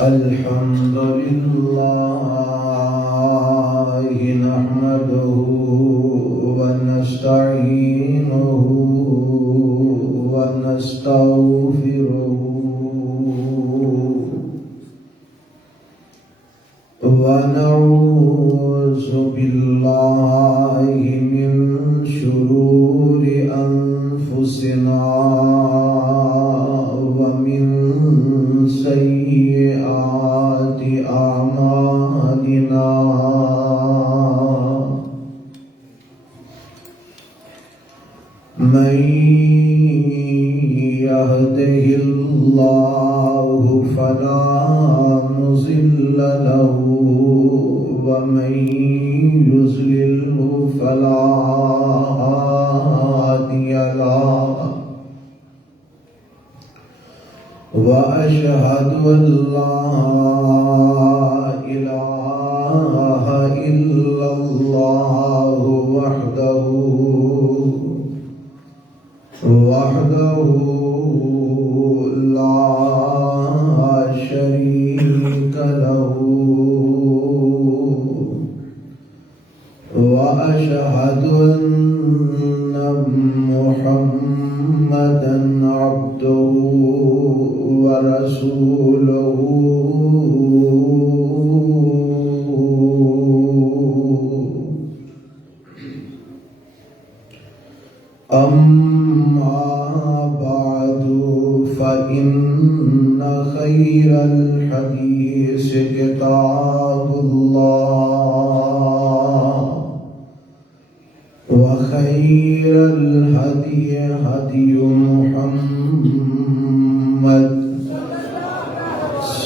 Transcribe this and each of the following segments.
الحمد لله نحمده ونستعينه ونستغفره ونعوذ بالله من شرور أنفسنا ومن سيئات أعمالنا من يهده الله فلا مضل له ومن يضلل فلا هادي له وأشهد أن لا إله إلا الله وحده لا شريك له وأشهد أن محمدا عبده ورسوله أما بعد فإن خير الحديث كتاب الله وخير الهدي هدي محمد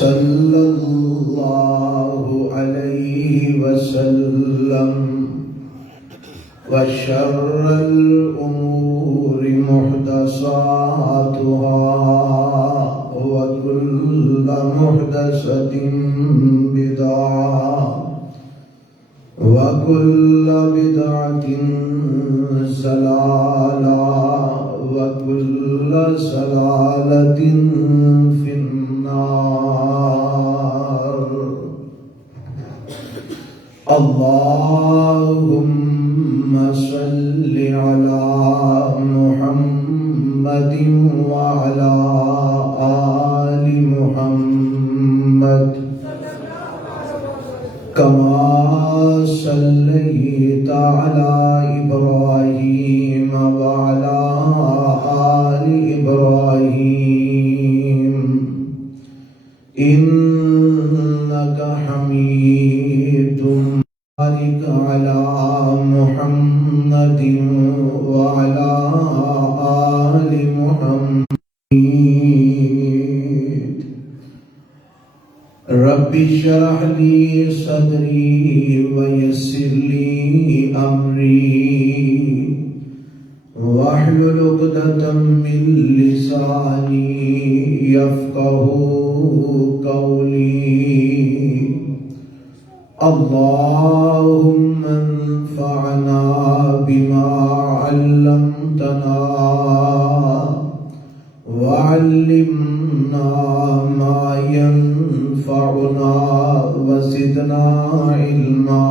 صلى الله عليه وسلم وشر الأمور محدثاتها وكل محدثة بدعة وكل بدعة ضلالة وكل ضلالة في النار. اللهم صل على محمد وعلى آل محمد كما صليت على إبراهيم وعلى آل إبراهيم إنك حميد بارك على محمد وعلى آل محمد. رب اشرح لي صدري ويسر لي أمري واحلل عقدة من لساني يفقه قولي. اللهم انفعنا بما علمتنا وعلمنا ما ينفعنا وزدنا علما.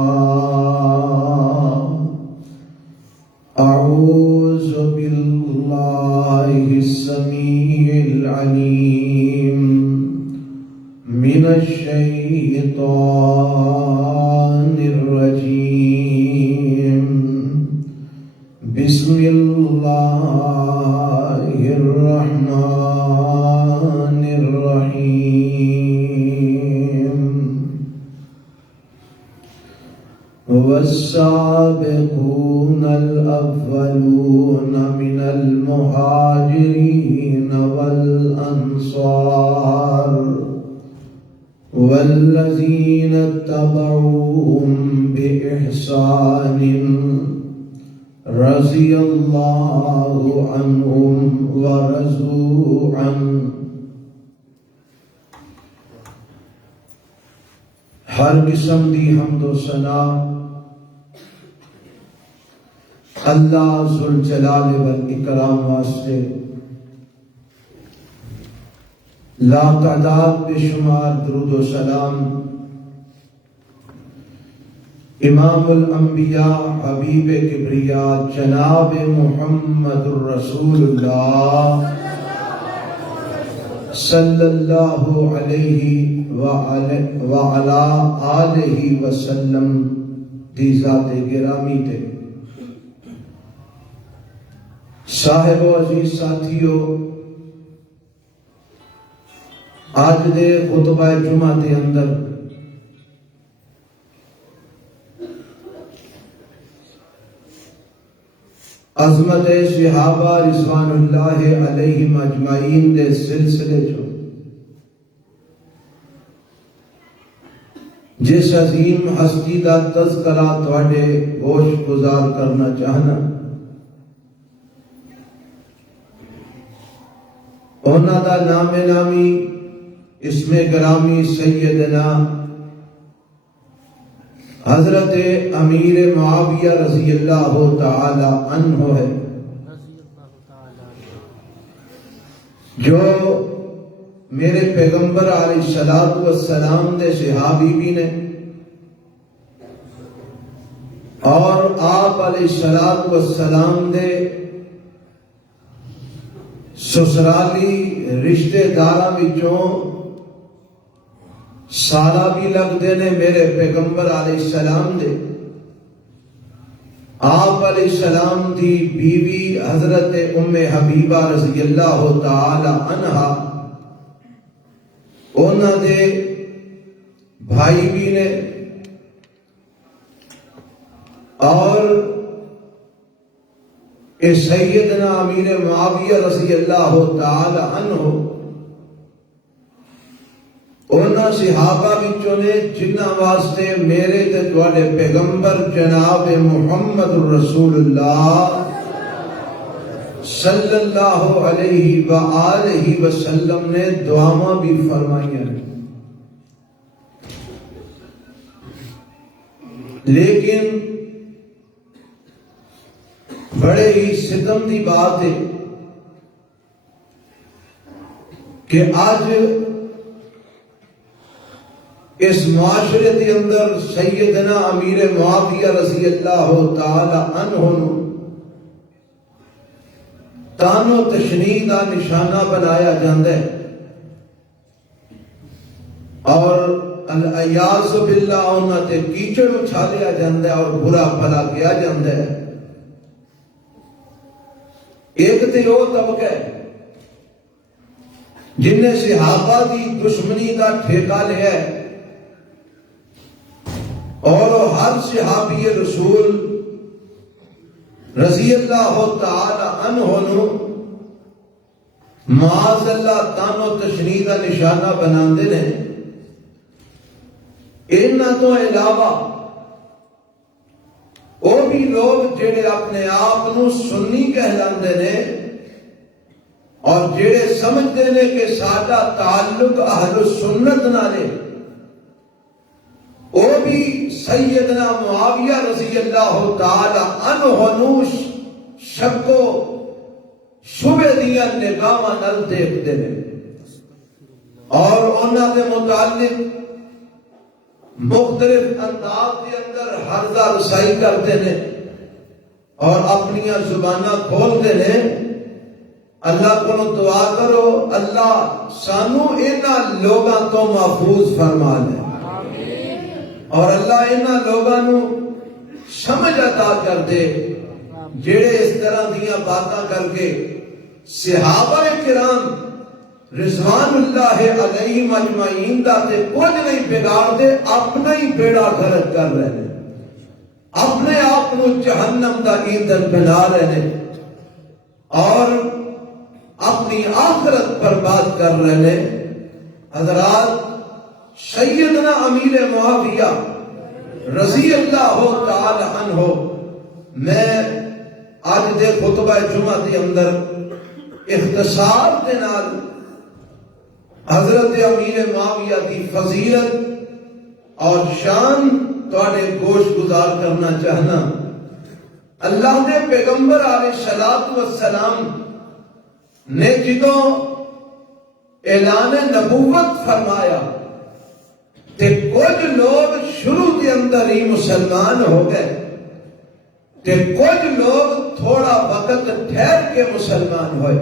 أعوذ بالله السميع العليم من الشيطان الرجيم. بسم الله الرحمن الرحيم. والسابقون الأولون من المهاجرين والأنصار والذين اتبعوهم بإحسان رضي الله عنهم ورضوا عنه. ہر قسم دی حمد و ثنا اللہ ذوالجلال والاکرام واسطے لا تعداد بے شمار درود و سلام امام الانبیاء حبیب کبریا جناب محمد الرسول اللہ صلی اللہ علیہ وعلی آلہ وسلم دی ذات گرامی تے صاحب و عزیز ساتھیو، آج دے خطبہ جمعہ دے اندر عظمت صحابہ رضوان اللہ علیہم اجمعین دے سلسلے چو جس عظیم ہستی دا تذکرہ تواڈے گوش گزار کرنا چاہنا، اونا دا نام نامی اسم گرامی سیدنا حضرت امیر معاویہ رضی اللہ تعالی عنہ ہے، جو میرے پیغمبر علیہ السلام دے صحابی بھی نے اور آپ علیہ السلام دے سسرالی رشتے داراں وچوں سارا بھی لگتے نے میرے پیغمبر علیہ السلام دے۔ آپ علیہ السلام دی بیوی حضرت ام حبیبہ رضی اللہ تعالی عنہا انہاں دے بھائی بھی نے اور اے سیدنا امیر معاویہ رضی اللہ تعالی عنہ اونا صحابہ وچوں نے جنہ واسطے میرے تے تواڈے پیغمبر جناب محمد رسول اللہ صلی اللہ علیہ وآلہ وسلم نے دعاواں بھی فرمائیاں، لیکن بڑے ہی ستم دی بات ہے کہ آج اس معاشرے کے اندر سیدنا امیر معاویہ رضی اللہ تعالی عنہ تان و تشنیع کا نشانہ بنایا جاتا ہے اور العیاذ باللہ انہاں تے کیچڑ اچھالیا جاتا ہے اور برا بھلا کیا جاتا ہے۔ ایک تے وہ طبقہ ہے جن نے صحابہ دی دشمنی کا ٹھیکہ لیا ہے اور ہر صحابی رسول رضی اللہ تعالی عنہ نو معاذ اللہ تان و تشنیع کا نشانہ بناندے نے۔ انہاں تو علاوہ وہ بھی لوگ جڑے اپنے آپ نو سنی کہلاندے نے اور جڑے سمجھتے نے کہ ساڈا تعلق اہل سنت نالے، وہ بھی سیدنا معاویہ رضی اللہ تعالی عنہ نو شک و شبہ دیاں نگاہاں نال دیکھتے ہیں اور انہاں دے متعلق مختلف انداز کے اندر حرزہ رسائی کرتے ہیں اور اپنی زبانہ کھولتے ہیں۔ اللہ کو دعا کرو اللہ سانو انہاں لوگاں تو محفوظ فرما لے اور اللہ انہاں لوگاں نو سمجھ عطا کر دے جڑے اس طرح دیاں باتاں کر کے صحابہ کرام رضوان اللہ علیہم اجمعین دا تے کچھ نہیں بگاڑ دے، اپنا ہی بیڑا غرق کر رہے ہیں، اپنے آپ کو جہنم دا ایندھن بنا رہے ہیں اور اپنی آخرت برباد کر رہے ہیں۔ حضرات، سیدنا امیر معاویہ رضی اللہ تعالی عنہ، میں آج دے خطبہ جمعہ دے اندر اختصار دے نال حضرت امیر معاویہ کی فضیلت اور شان تواڈے گوش گزار کرنا چاہنا اللہ دے پیغمبر علیہ الصلوۃ والسلام نے جدوں اعلان نبوت فرمایا تے کچھ لوگ شروع کے اندر ہی مسلمان ہو گئے تے کچھ لوگ تھوڑا وقت ٹھہر کے مسلمان ہوئے.